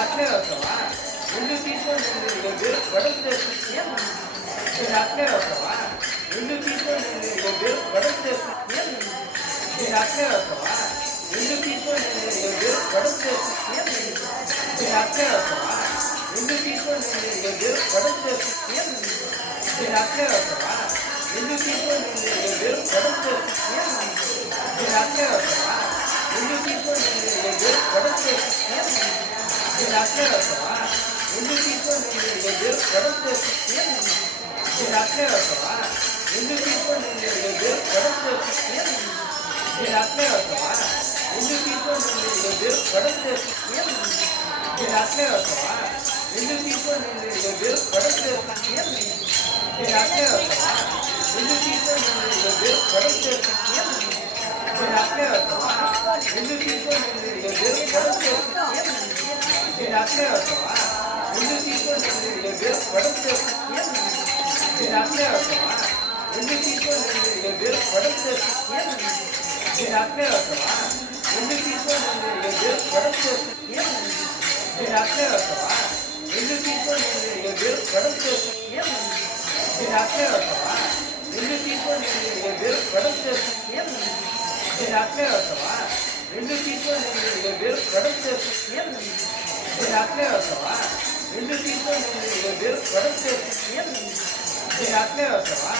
అట్లే వస్తావా రెండు తీసుకొని వడకు చేస్తా అట్లే వస్తావా రెండు తీసుకొని వడకు చేస్తా అట్లే వస్తావా రెండు తీసుకొని వడకు చేస్తా అట్లే వస్తావా రెండు తీసుకొని వడకు చేస్తా అట్లే వస్తావా రెండు తీసుకొని వడకు చేస్తా అట్లే వస్తావా రెండు తీసుకొని వడకు చేస్తా అట్లే వస్తావా రెండు తీసుకొని వడకు చేస్తా అట్లే వస్తావా రెండు తీసుకొని వడకు చేస్తా అట్లే వస్తావా రెండు తీసుకొని వడకు చేస్తా అట్లే వస్తావా రెండు తీసుకొని వడకు చేస్తా అట్లే వస్తావా రెండు తీసుకొని వడకు చేస్తా అట్లే వస్తావా రెండు తీసుకొని వడకు చేస్తా అట్లే వస్తావా రెండు తీసుకొని వడకు చేస్తా అట్లే వస్తావా రెండు తీసుకొని వడకు చేస్తా అట్లే వస్తావా రెండు తీసుకొని వడకు చేస్తా అట్లే వస్తావా రెండు తీసుకొని వడకు చేస్తా అట్లే వస్తావా రెండు తీసుకొని వడకు చేస్తా అట్లే వస్తావా రెండు తీసుకొని వడకు చేస్తా అట్లే వస్తావా రెండు తీసుకొని వడకు చేస్తా అట్లే వస్తావా రెండు తీసుకొని వడకు చేస్తా అట్లే వస్తావా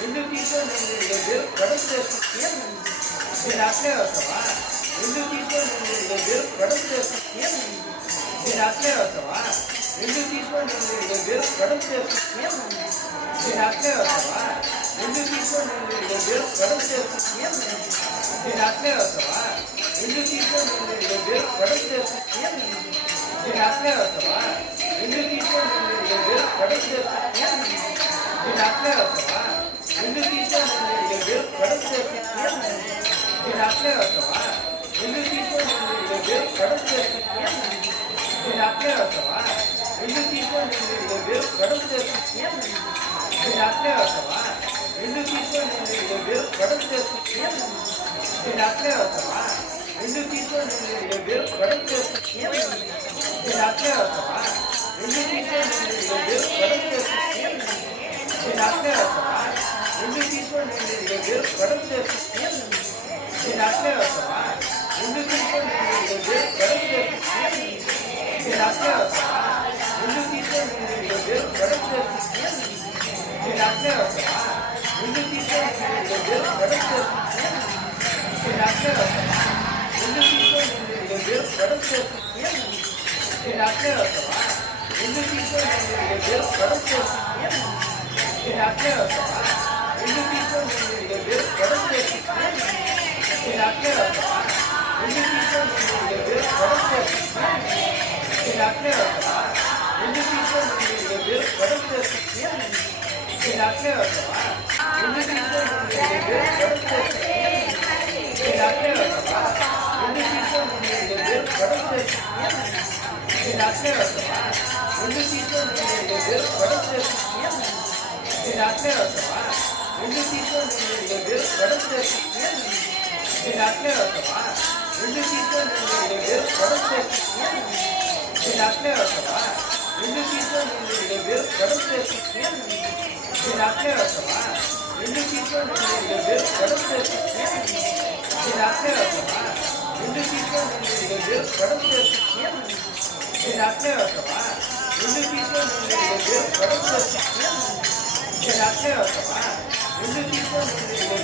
రెండు తీసుకొని వడకు చేస్తా అట్లే వస్తావా రెండు తీసుకొని వడకు చేస్తా అట్లే వస్తావా రెండు తీసుకొని వడకు చేస్తా అట్లే వస్తావా రెండు తీసుకొని వడకు చేస్తా అట్లే వస్తావా రెండు తీసుకొని వడకు చేస్తా అట్లే వస్తావా రెండు తీసుకొని వడకు చేస్తా అట్లే వస్తావా రెండు తీసుకొని వడకు చేస్తా అట్లే వస్తావా రెండు తీసుకొని వడకు చేస్తా అట్లే వస్తావా రెండు తీసుకొని వడకు చేస్తా అట్లే వస్తావా రెండు తీసుకొని వడకు చేస్తా అట్లే వస్తావా రెండు తీసుకొని వడకు చేస్తా అట్లే వస్తావా రెండు తీసుకొని వడకు చేస్తా అట్లే వస్తావా రెండు తీసుకొని వడకు చేస్తా అట్లే వస్తావా రెండు తీసుకొని వడకు చేస్తా అట్లే వస్తావా రెండు తీసుకొని వడకు చేస్తా అట్లే వస్తావా రెండు తీసుకొని వడకు చేస్తా అట్లే వస్తావా రెండు తీసుకొని వడకు చేస్తా అట్లే వస్తావా రెండు తీసుకొని వడకు చేస్తా అట్లే వస్తావా రెండు తీసుకొని వడకు చేస్తా అట్లే వస్తావా రెండు తీసుకొని వడకు చేస్తా అట్లే వస్తావా రెండు తీసుకొని వడకు చేస్తా అట్లే వస్తావా రెండు తీసుకొని వడకు చేస్తా అట్లే వస్తావా రెండు తీసుకొని వడకు చేస్తా అట్లే వస్తావా రెండు తీసుకొని వడకు చేస్తా అట్లే వస్తావా రెండు తీసుకొని వడకు చేస్తా అట్లే వస్తావా రెండు తీసుకొని వడకు చేస్తా అట్లే వస్తావా రెండు తీసుకొని వడకు చేస్తా అట్లే వస్తావా రెండు తీసుకొని వడకు చేస్తా అట్లే వస్తావా రెండు తీసుకొని వడకు చేస్తా అట్లే వస్తావా రెండు తీసుకొని వడకు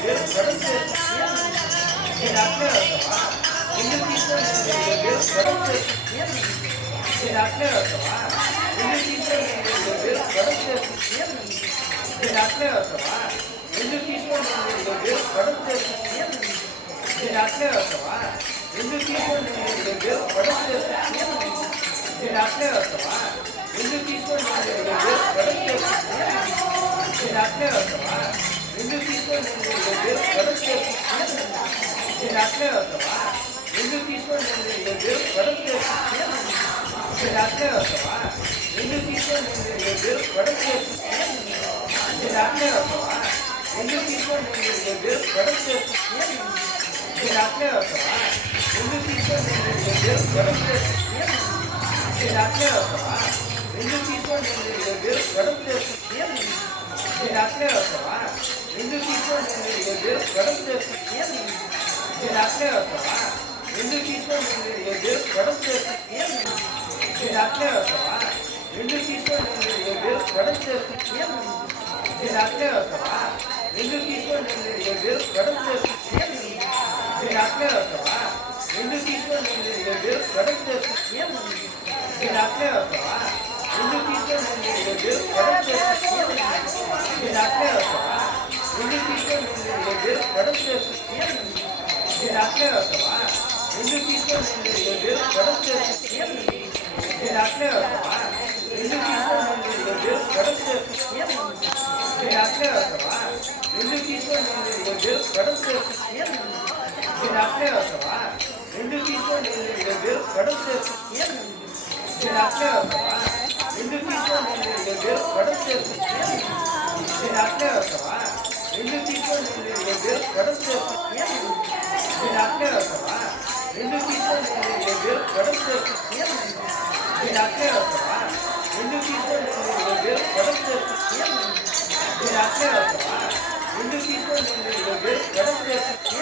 చేస్తా అట్లే వస్తావా రెండు తీసుకొని వడకు చేస్తా అట్లే వస్తావా రెండు తీసుకొని వడకు చేస్తా అట్లే వస్తావా రెండు తీసుకొని వడకు చేస్తా అట్లే వస్తావా రెండు తీసుకొని వడకు చేస్తా అట్లే వస్తావా రెండు తీసుకొని వడకు చేస్తా అట్లే వస్తావా రెండు తీసుకొని వడకు చేస్తా అట్లే వస్తావా రెండు తీసుకొని వడకు చేస్తా అట్లే వస్తావా ఎందుకు తీసుకొని గొడవ చేస్తున్నా నేను అట్లే వస్తావా ఎందుకు తీసుకొని గొడవ చేస్తున్నా నేను అట్లే వస్తావా ఎందుకు తీసుకొని గొడవ చేస్తున్నా నేను అట్లే వస్తావా ఎందుకు తీసుకొని గొడవ చేస్తున్నా నేను అట్లే వస్తావా ఎందుకు తీసుకొని గొడవ చేస్తున్నా నేను అట్లే వస్తావా ఎందుకు తీసుకొని గొడవ చేస్తున్నా నేను అట్లే వస్తావా ఎందుకు తీసుకొని గొడవ చేస్తున్నా నేను అట్లే వస్తావా ఎందుకు తీసుకొని గొడవ చేస్తున్నా నేను అట్లే వస్తావా ఎందుకు తీసుకొని గొడవ చేస్తున్నా నేను అట్లే వస్తావా ఎందుకు తీసుకొని గొడవ చేస్తున్నా నేను అట్లే వస్తావా ఎందుకు తీసుకొని గొడవ చేస్తున్నా నేను అట్లే వస్తావా ఎందుకు తీసుకొని గొడవ చేస్తున్నా నేను అట్లే వస్తావా ఎందుకు తీసుకొని గొడవ చేస్తున్నా నేను అట్లే వస్తావా ఎందుకు తీసుకొని గొడవ చేస్తున్నా నేను అట్లే వస్తావా ఎందుకు తీసుకొని గొడవ చేస్తున్నా నేను అట్లే వస్తావా ఎందుకు తీసుకొని గొడవ చేస్తున్నా నేను అట్లే వస్తావా ఎందుకు తీసుకొని గొడవ చేస్తున్నా నేను అట్లే వస్తావా ఎందుకు తీసుకొని గొడవ చేస్తున్నా నేను అట్లే వస్తావా ఎందుకు తీసుకొని గొడవ చేస్తున్నా నేను అట్లే వస్తావా ఎందుకు తీసుకొని గొడవ చేస్తున్నా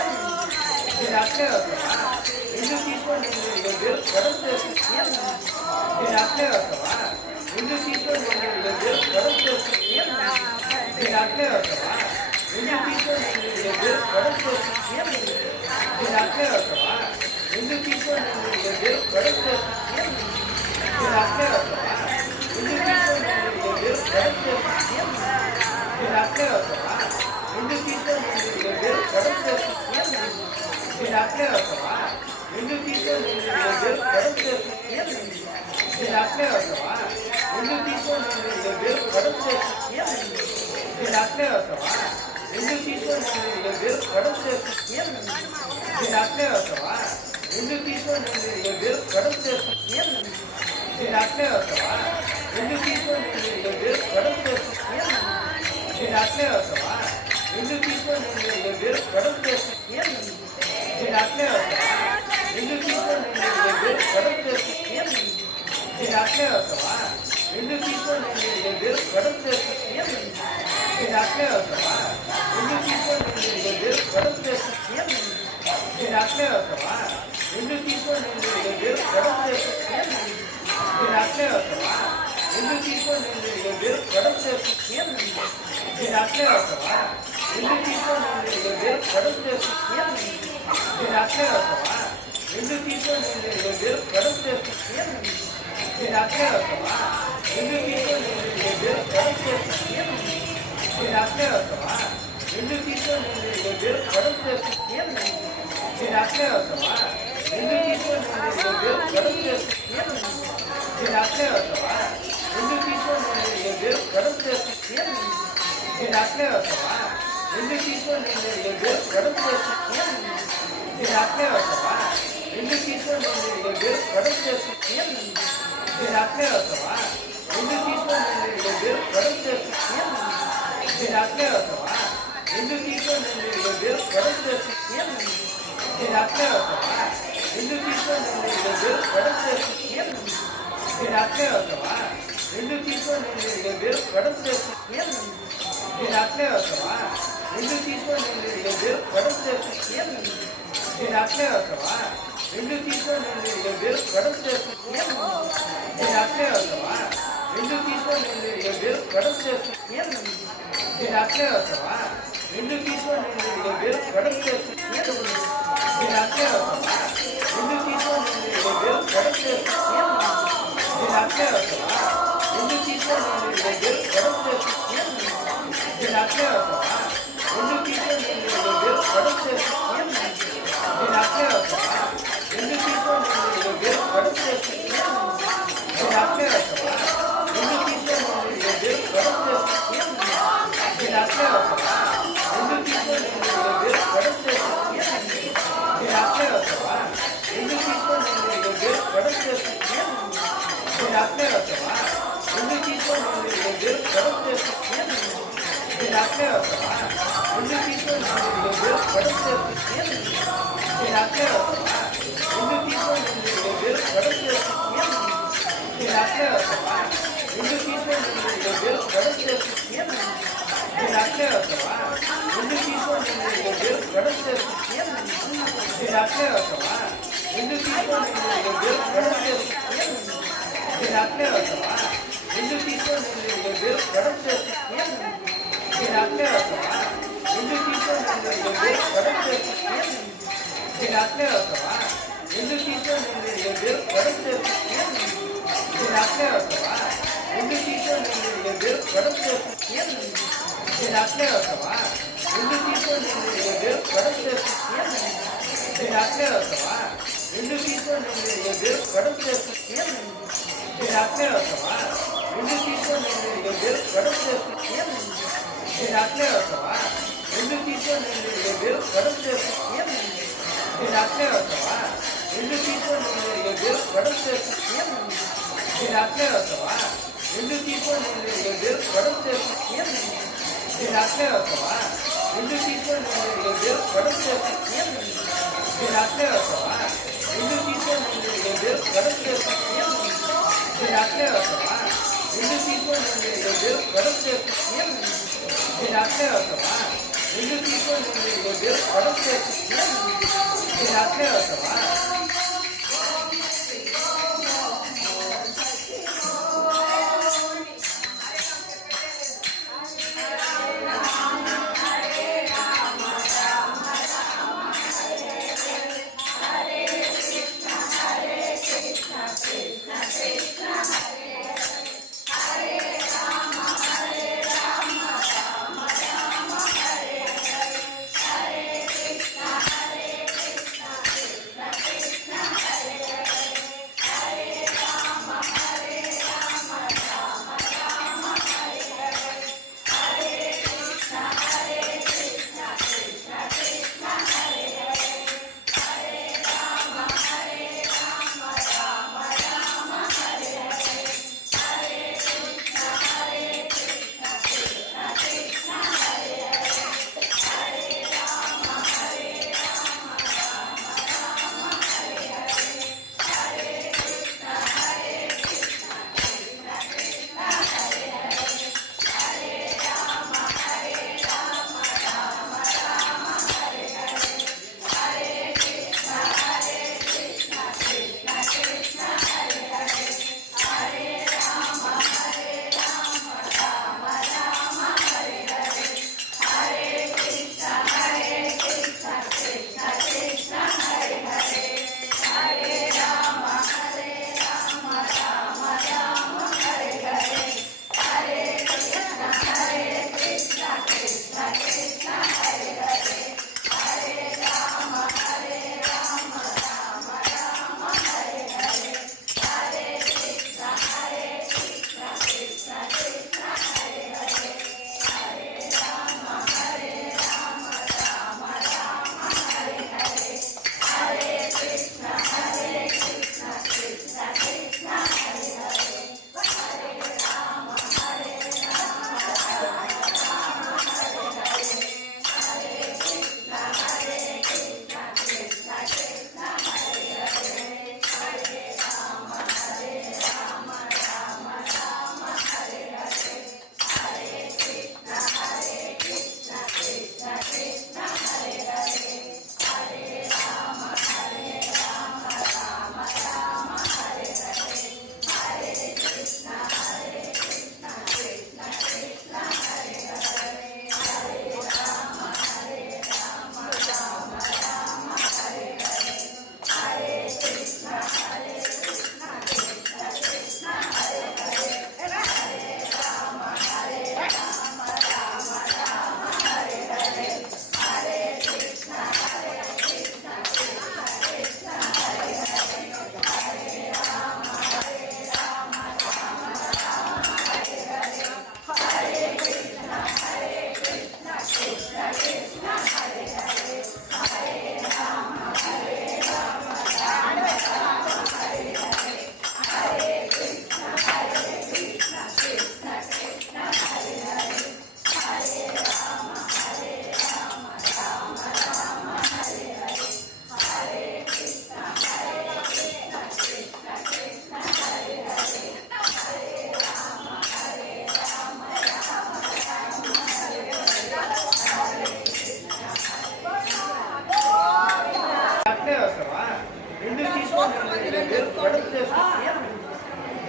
నేను అట్లే వస్తావా ఎందుకు తీసుకొని గొడవ చేస్తున్నా నేను అట్లే వస్తావా ఎందుకు తీసుకొని గొడవ చేస్తున్నా నేను అట్లే వస్తావా ఎందుకు తీసుకొని గొడవ చేస్తున్నా నేను అట్లే వస్తావా ఎందుకు తీసుకొని గొడవ చేస్తున్నా నేను అట్లే వస్తావా ఎందుకు తీసుకొని గొడవ చేస్తున్నా నేను అట్లే వస్తావా ఎందుకు తీసుకొని గొడవ చేస్తున్నా నేను అట్లే వస్తావా ఎందుకు తీసుకొని గొడవ చేస్తున్నా నేను అట్లే వస్తావా ఎందుకు తీసుకొని గొడవ చేస్తున్నా నేను అట్లే వస్తావా ఎందుకు తీసుకొని గొడవ చేస్తున్నా నేను అట్లే వస్తావా ఎందుకు తీసుకొని గొడవ చేస్తున్నా నేను అట్లే వస్తావా ఎందుకు తీసుకొని గొడవ చేస్తున్నా నేను అట్లే వస్తావా ఎందుకు తీసుకొని గొడవ చేస్తున్నా నేను అట్లే వస్తావా ఎందుకు తీసుకొని గొడవ చేస్తున్నా నేను అట్లే వస్తావా ఎందుకు తీసుకొని గొడవ చేస్తున్నా నేను అట్లే వస్తావా ఎందుకు తీసుకొని గొడవ చేస్తున్నా నేను అట్లే వస్తావా ఎందుకు తీసుకొని గొడవ చేస్తున్నా నేను అట్లే వస్తావా ఎందుకు తీసుకొని గొడవ చేస్తున్నా నేను అట్లే వస్తావా ఎందుకు తీసుకొని గొడవ చేస్తున్నా నేను అట్లే వస్తావా ఎందుకు తీసుకొని గొడవ చేస్తున్నా నేను అట్లే వస్తావా ఎందుకు తీసుకొని గొడవ చేస్తున్నా నేను అట్లే వస్తావా ఎందుకు తీసుకొని గొడవ చేస్తున్నా నేను అట్లే వస్తావా ఎందుకు తీసుకొని గొడవ చేస్తున్నా నేను అట్లే వస్తావా ఎందుకు తీసుకొని గొడవ చేస్తున్నా నేను అట్లే వస్తావా ఎందుకు తీసుకొని గొడవ చేస్తున్నా నేను అట్లే వస్తావా ఎందుకు తీసుకొని గొడవ చేస్తున్నా నేను అట్లే వస్తావా ఎందుకు తీసుకొని గొడవ చేస్తున్నా నేను అట్లే వస్తావా ఎందుకు తీసుకొని గొడవ చేస్తున్నా నేను అట్లే వస్తావా ఎందుకు తీసుకొని గొడవ చేస్తున్నా నేను అట్లే వస్తావా ఎందుకు తీసుకొని గొడవ చేస్తున్నా నేను అట్లే వస్తావా ఎందుకు తీసుకొని గొడవ చేస్తున్నా నేను అట్లే వస్తావా ఎందుకు తీసుకొని గొడవ చేస్తున్నా నేను అట్లే వస్తావా ఎందుకు తీసుకొని గొడవ చేస్తున్నా నేను అట్లే వస్తావా ఎందుకు తీసుకొని గొడవ చేస్తున్నా నేను అట్లే వస్తావా ఎందుకు తీసుకొని గొడవ చేస్తున్నా నేను అట్లే వస్తావా ఎందుకు తీసుకొని గొడవ చేస్తున్నా నేను అట్లే వస్తావా ఎందుకు తీసుకొని గొడవ చేస్తున్నా నేను అట్లే వస్తావా ఎందుకు తీసుకొని గొడవ చేస్తున్నా నేను అట్లే వస్తావా ఎందుకు తీసుకొని గొడవ చేస్తున్నా నేను అట్లే వస్తావా ఎందుకు తీసుకొని గొడవ చేస్తున్నా నేను అట్లే వస్తావా ఎందుకు తీసుకొని గొడవ చేస్తున్నా నేను అట్లే వస్తావా ఎందుకు తీసుకొని దేవుడు గడుపు చేస్తుంది నేను అట్లే వస్తావా ఎందుకు తీసుకొని దేవుడు గడుపు చేస్తుంది నేను అట్లే వస్తావా ఎందుకు తీసుకొని దేవుడు గడుపు చేస్తుంది నేను అట్లే వస్తావా ఎందుకు తీసుకొని దేవుడు గడుపు చేస్తుంది నేను అట్లే వస్తావా ఎందుకు తీసుకొని దేవుడు గడుపు చేస్తుంది నేను అట్లే వస్తావా ఎందుకు తీసుకొని దేవుడు గడుపు చేస్తుంది నేను అట్లే వస్తావా ఎందుకు తీసుకొని దేవుడు గడుపు చేస్తుంది నేను అట్లే వస్తావా ఎందుకు తీసుకొని దేవుడు గడుపు చేస్తుంది నేను అట్లే వస్తావా ఎందుకు తీసుకొని దేవుడు గడుపు చేస్తుంది నేను అట్లే వస్తావా ఎందుకు తీసుకొని దేవుడు గడుపు చేస్తుంది నేను అట్లే వస్తావా ఎందుకు తీసుకొని దేవుడు గడుపు చేస్తుంది నేను అట్లే వస్తావా ఎందుకు తీసుకొని దేవుడు గడుపు చేస్తుంది నేను అట్లే వస్తావా ఎందుకు తీసుకొని దేవుడు గడుపు చేస్తుంది నేను అట్లే వస్తావా ఎందుకు తీసుకొని దేవుడు గడుపు చేస్తుంది నేను అట్లే వస్తావా ఎందుకు తీసుకొని దేవుడు గడుపు చేస్తుంది నేను అట్లే వస్తావా ఎందుకు తీసుకొని దేవుడు గడుపు చేస్తుంది నేను అట్లే వస్తావా ఎందుకు తీసుకొని దేవుడు గడుపు చేస్తుంది నేను అట్లే వస్తావా ఎందుకు తీసుకొని దేవుడు గడుపు చేస్తుంది నేను అట్లే వస్తావా ఎందుకు తీసుకొని దేవుడు గడుపు చేస్తుంది నేను అట్లే వస్తావా ఎందుకు తీసుకొని దేవుడు గడుపు చేస్తుంది నేను అట్లే వస్తావా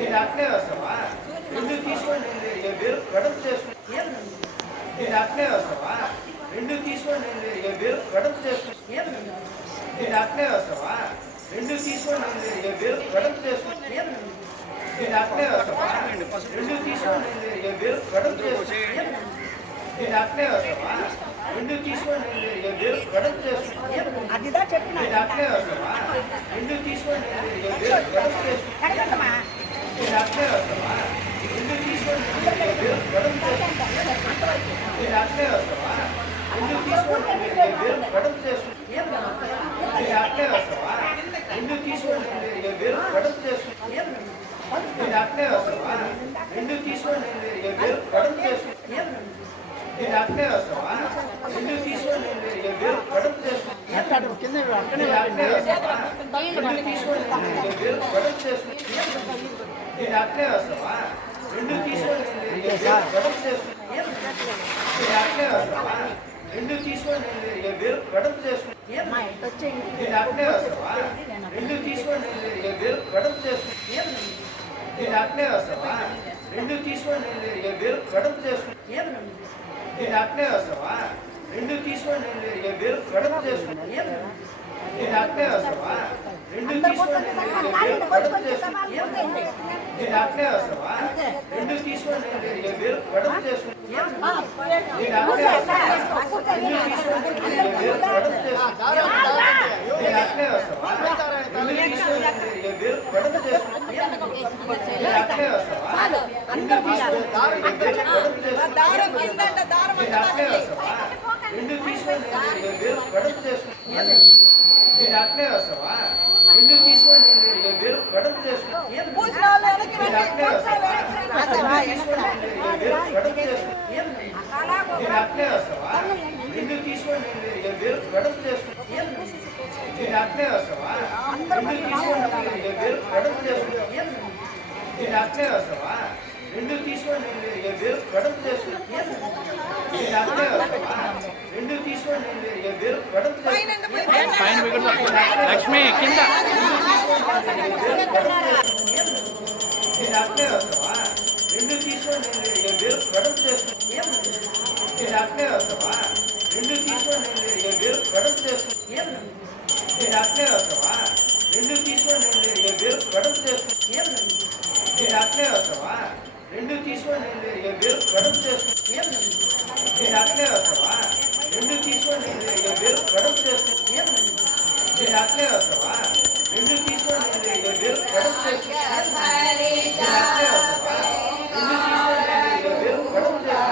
నేను అట్లే వస్తావా రెండు తీసుకొని వేరు వెడల్పు చేసుకుని నేను అట్లే వస్తావా రెండు తీసుకొని వేరు వెడల్పు చేసుకుని నేను అట్లే వస్తావా రెండు తీసుకొని వేరు వెడల్పు చేసుకుని నేను అట్లే వస్తావా రెండు తీసుకొని వేరు వెడల్పు చేసుకుని నేను అట్లే వస్తావా రెండు తీసుకొని వేరు వెడల్పు చేసుకుని నేను అట్లే వస్తావా రెండు తీసుకొని వేరు వెడల్పు చేసుకుని నేను అట్లే వస్తావా రెండు తీసుకొని వేరు వెడల్పు చేసుకుని నేను అట్లే వస్తావా రెండు తీసుకొని వేరు వెడల్పు చేసుకుని నేను అట్లే వస్తావా రెండు తీసుకొని వేరు వెడల్పు చేసుకుని నేను అట్లే వస్తావా రెండు తీసుకొని వేరు వెడల్పు చేసుకుని నేను అట్లే వస్తావా రెండు తీసుకొని వేరు వెడల్పు చేసుకుని నేను అట్లే వస్తావా రెండు తీసుకొని వేరు వెడల్పు చేసుకుని నేను అట్లే వస్తావా రెండు తీసుకొని వేరు వెడల్పు చేసుకుని నేను అట్లే వస్తావా రెండు తీసుకొని వేరు వెడల్పు చేసుకుని నేను అట్లే వస్తావా రెండు తీసుకొని వేరు వెడల్పు చేసుకుని నేను అట్లే వస్తావా రెండు తీసుకొని వేరు వెడల్పు చేసుకుని నేను అట్లే వస్తావా రెండు తీసుకొని వేరు వెడల్పు చేసుకుని నేను అట్లే వస్తావా రెండు తీసుకొని వేరు వెడల్పు చేసుకుని నేను అట్లే వస్తావా రెండు తీసుకొని వేరు వెడల్పు చేసుకుని నేను అట్లే వస్తావా రెండు తీసుకొని వేరు వెడల్పు చేసుకుని నేను అట్లే వస్తావా రెండు తీసుకొని వేరు వెడల్పు చేసుకుని నేను అట్లే వస్తావా రెండు తీసుకొని వేరు వెడల్పు చేసుకుని నేను అట్లే వస్తావా రెండు తీసుకొని వేరు వెడల్పు చేసుకుని నేను అట్లే వస్తావా రెండు తీసుకొని వేరు వెడల్పు చేసుకుని నేను అట్లే వస్తావా రెండు తీసుకొని వేరు వెడల్పు చేసుకుని నేను అట్లే వస్తావా రెండు తీసుకొని వేరు వెడల్పు చేసుకుని నేను అట్లే వస్తావా రెండు తీసుకొని వేరు వెడల్పు చేసుకుని నేను అట్లే వస్తావా రెండు తీసుకొని వేరు వెడల్పు చేసుకుని నేను అట్లే వస్తావా రెండు తీసుకొని వేరు వెడల్పు చేసుకుని లక్ష్మి కింద నేను అట్లే వస్తావా రెండు తీసుకొని వేరు వెడల్పు చేసుకుని నేను అట్లే వస్తావా రెండు తీసుకొని వేరు వెడల్పు చేసుకుని నేను అట్లే వస్తావా రెండు తీసుకొని వేరు వెడల్పు చేసుకుని నేను అట్లే వస్తావా రెండు తీసుకొని వేరు వెడల్పు చేసుకుని నేను అట్లే వస్తావా రెండు తీసుకొని వేరు వెడల్పు చేసుకుని నేను అట్లే వస్తావా రెండు తీసుకొని వేరు వెడల్పు చేసుకుని నేను అట్లే వస్తావా రెండు తీసుకొని వేరు వెడల్పు చేసుకుని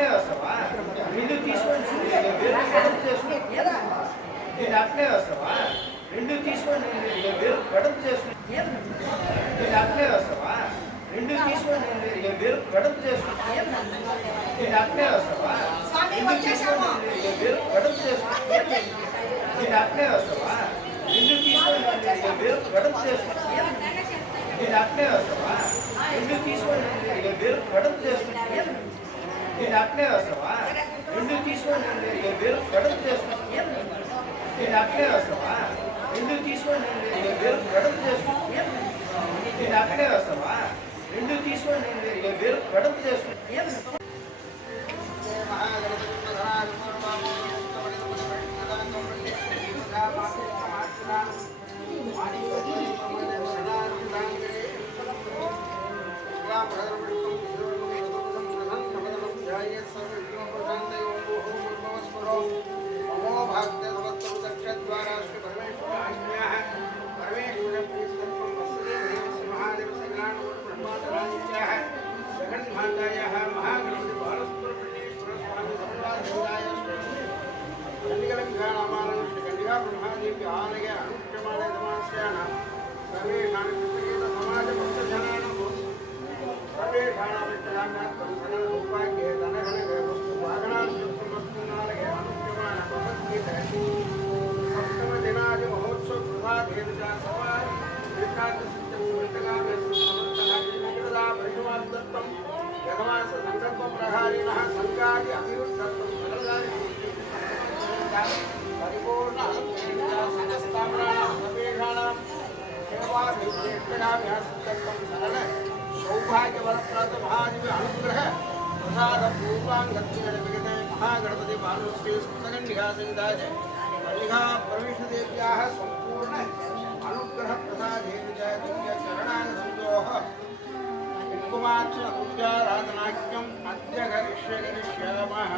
అట్లే వస్తావా రెండు తీసుకొని వేరు వెడల్పు చేసుకుని నేను అట్లే వస్తావా రెండు తీసుకొని వేరు వెడల్పు చేసుకుని నేను అట్లే వస్తావా రెండు తీసుకొని వేరు వెడల్పు చేసుకుని నేను అట్లే వస్తావా రెండు తీసుకొని వేరు వెడల్పు చేసుకుని నేను అట్లే వస్తావా రెండు తీసుకొని వేరు వెడల్పు చేసుకుని నేను అట్లే వస్తావా రెండు తీసుకొని వేరు వెడల్పు చేసుకుని నేను అట్లే వస్తావా రెండు తీసుకొని వేరు వెడల్పు చేసుకుని నేను అట్లే వస్తావా రెండు తీసుకొని వేరు వెడల్పు చేసుకుని నేను అట్లే వస్తావా రెండు తీసుకొని వేరు వెడల్పు చేసుకుని महागणपति बालश्री सुतगंधिकासिंदाज मल्लिका परमेश्वरदेव्याः संपूर्ण अनुग्रह प्रसादेन च दिव्य चरणानन्दोः कुमार्चन पूजाराधनाख्यम् अद्य करिष्यामः।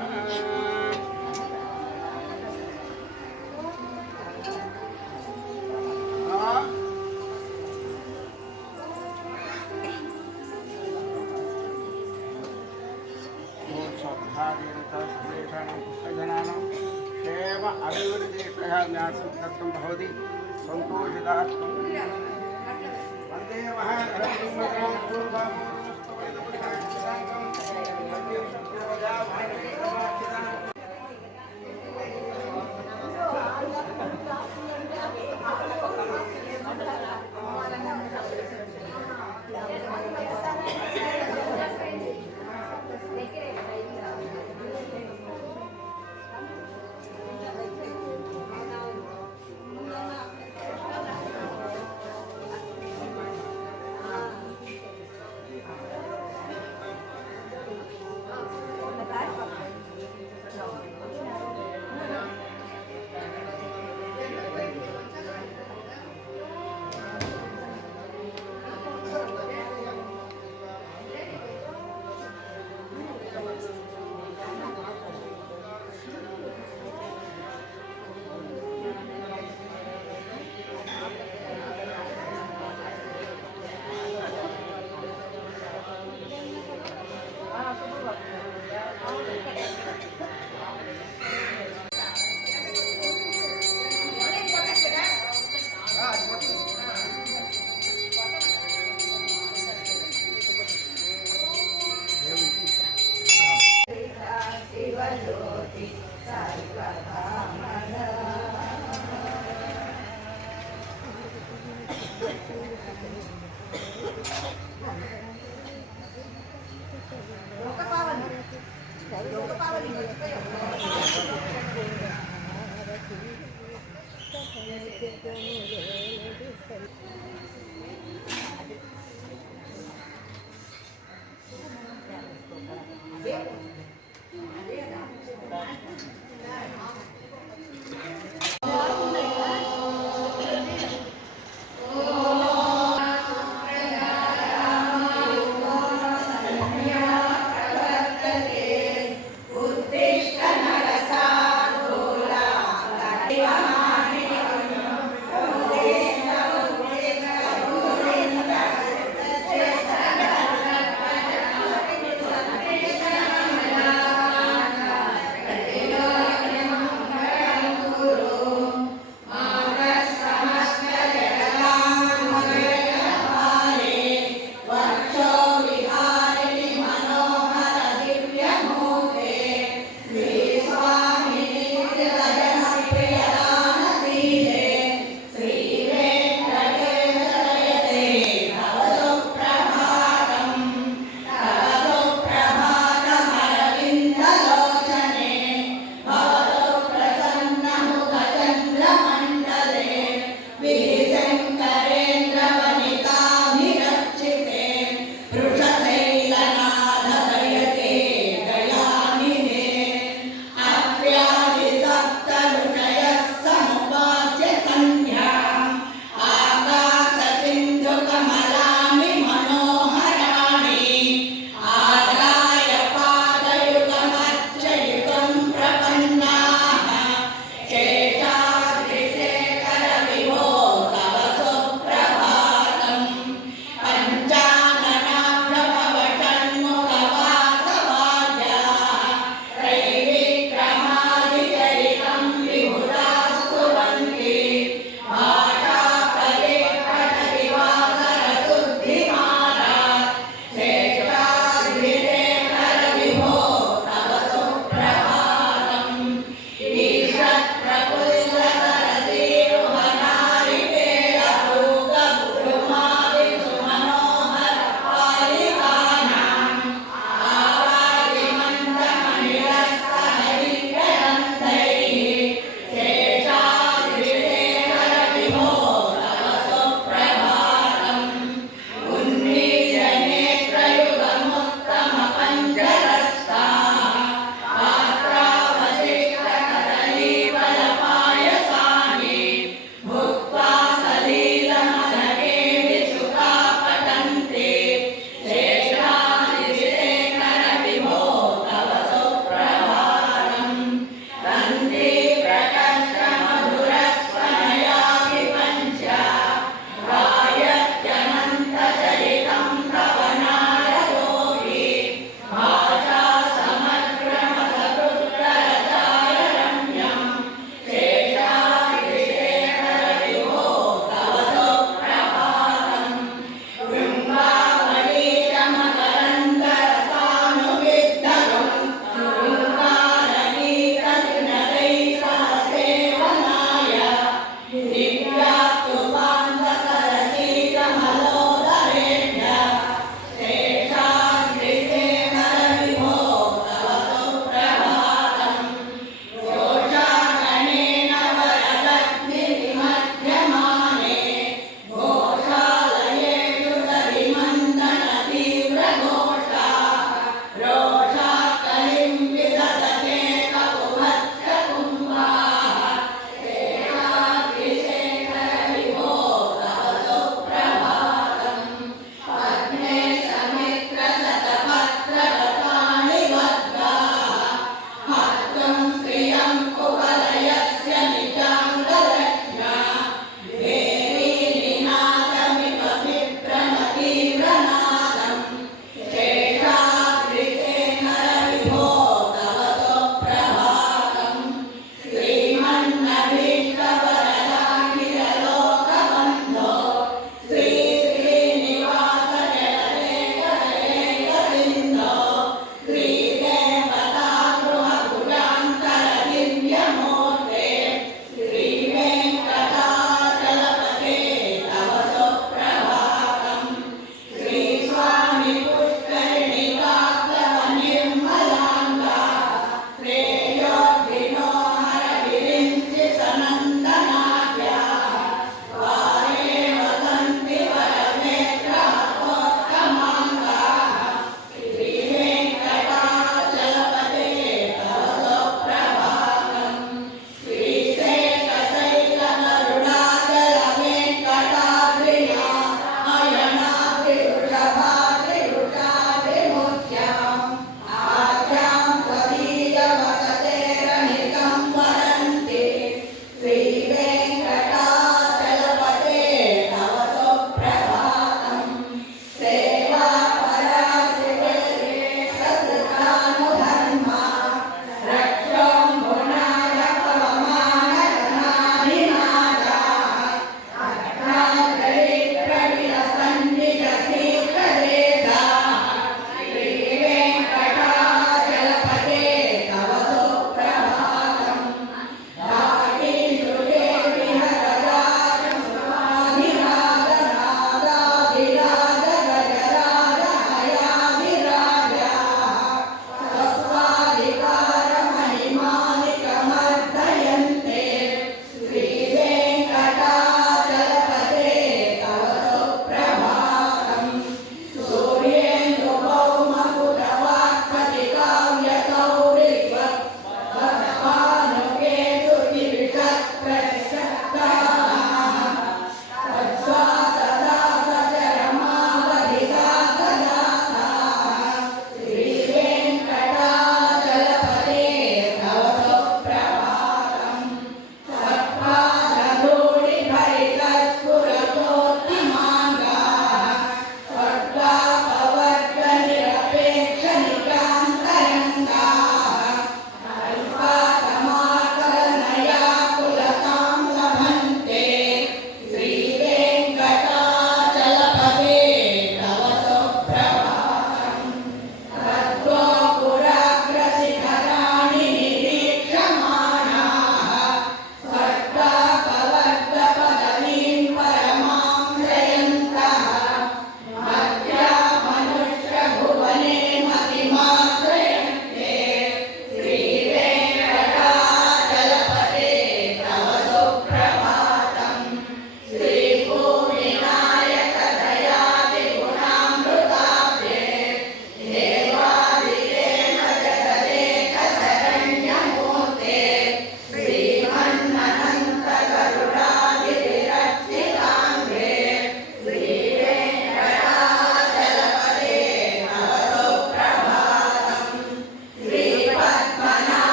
क्षेम अभिवृद्धि ज्ञातुं भवति सन्तोषितार्थं वन्दे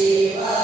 Shiva.